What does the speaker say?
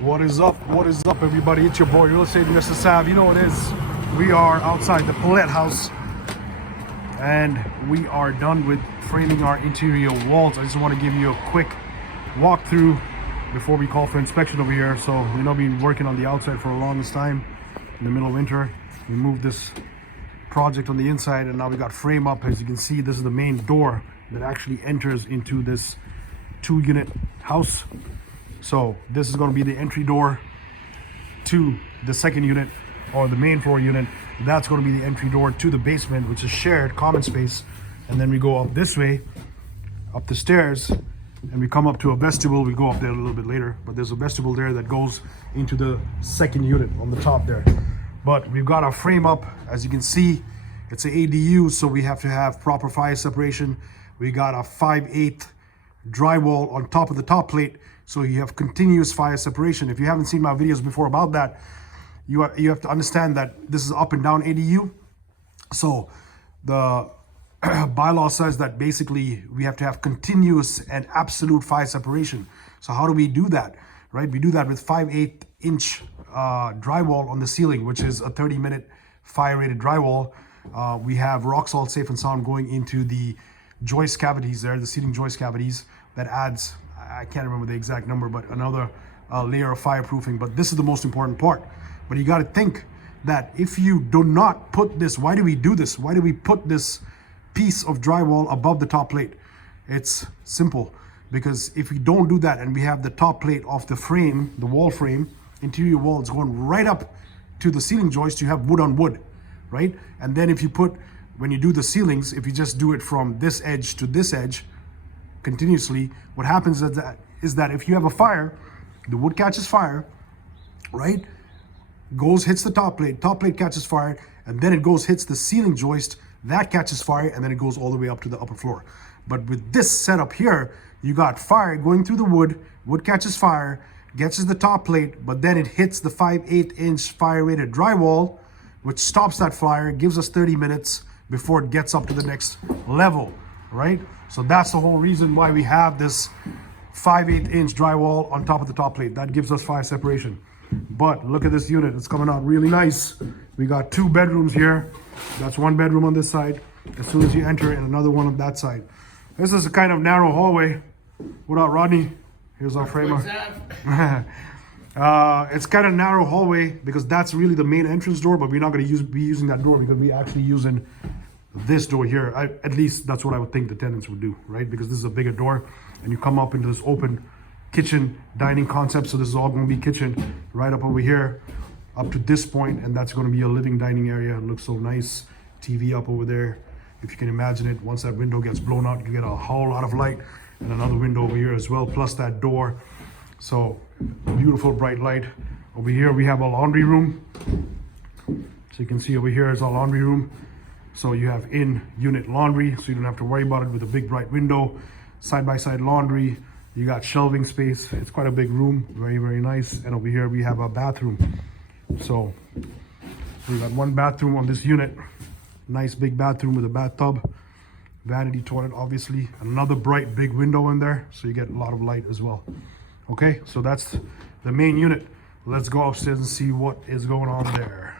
What is up? What is up, everybody? It's your boy, Real Estate Mr. Sav. You know what it is. We are outside the Palette House, and we are done with framing our interior walls. I just want to give you a quick walkthrough before we call for inspection over here. So, we've been working on the outside for the longest time. In the middle of winter, we moved this project on the inside, and now we got frame up. As you can see, this is the main door that actually enters into this 2-unit house. So this is going to be the entry door to the second unit, or the main floor unit. That's going to be the entry door to the basement, which is shared common space. And then we go up this way, up the stairs, and we come up to a vestibule. We go up there a little bit later, but there's a vestibule there that goes into the second unit on the top there. But we've got our frame up. As you can see, it's an ADU, so we have to have proper fire separation. We got a 5/8 drywall on top of the top plate, so you have continuous fire separation. If you haven't seen my videos before about that, you have to understand that this is up and down ADU. So the bylaw says that basically we have to have continuous and absolute fire separation. So how do we do that, right? We do that with 5/8 inch drywall on the ceiling, which is a 30-minute fire rated drywall. We have rock salt safe and sound going into the joist cavities there, the ceiling joist cavities. That adds, I can't remember the exact number, but another layer of fireproofing. But this is the most important part. But you got to think that if you do not put this, why do we do this? Why do we put this piece of drywall above the top plate? It's simple, because if we don't do that and we have the top plate of the frame, the wall frame, interior wall, it's going right up to the ceiling joist, you have wood on wood, right? And then if you put, when you do the ceilings, if you just do it from this edge to this edge continuously, what happens is that if you have a fire, the wood catches fire, right? Hits the top plate catches fire, and then it hits the ceiling joist, that catches fire, and then it goes all the way up to the upper floor. But with this setup here, you got fire going through the wood catches fire, gets to the top plate, but then it hits the 5/8 inch fire rated drywall, which stops that fire, gives us 30 minutes before it gets up to the next level, right? So that's the whole reason why we have this 5/8 inch drywall on top of the top plate. That gives us fire separation. But look at this unit, it's coming out really nice. We got 2 bedrooms here. That's 1 bedroom on this side as soon as you enter, and another one on that side. This is a kind of narrow hallway. What up, Rodney? Here's our framer. It's kind of narrow hallway because that's really the main entrance door, but we're not going to be using that door because we're actually using this door here. At least that's what I would think the tenants would do, right? Because this is a bigger door, and you come up into this open kitchen dining concept. So this is all going to be kitchen right up over here up to this point, and that's going to be a living dining area. It looks so nice. TV up over there, if you can imagine it. Once that window gets blown out, you get a whole lot of light, and another window over here as well, plus that door. So beautiful bright light. Over here we have a laundry room. So you can see over here is our laundry room. So you have in-unit laundry, so you don't have to worry about it, with a big bright window. Side-by-side laundry. You got shelving space. It's quite a big room, very, very nice. And over here we have a bathroom. So we got 1 bathroom on this unit. Nice big bathroom with a bathtub, vanity toilet, obviously. Another bright big window in there, so you get a lot of light as well. Okay, so that's the main unit. Let's go upstairs and see what is going on there.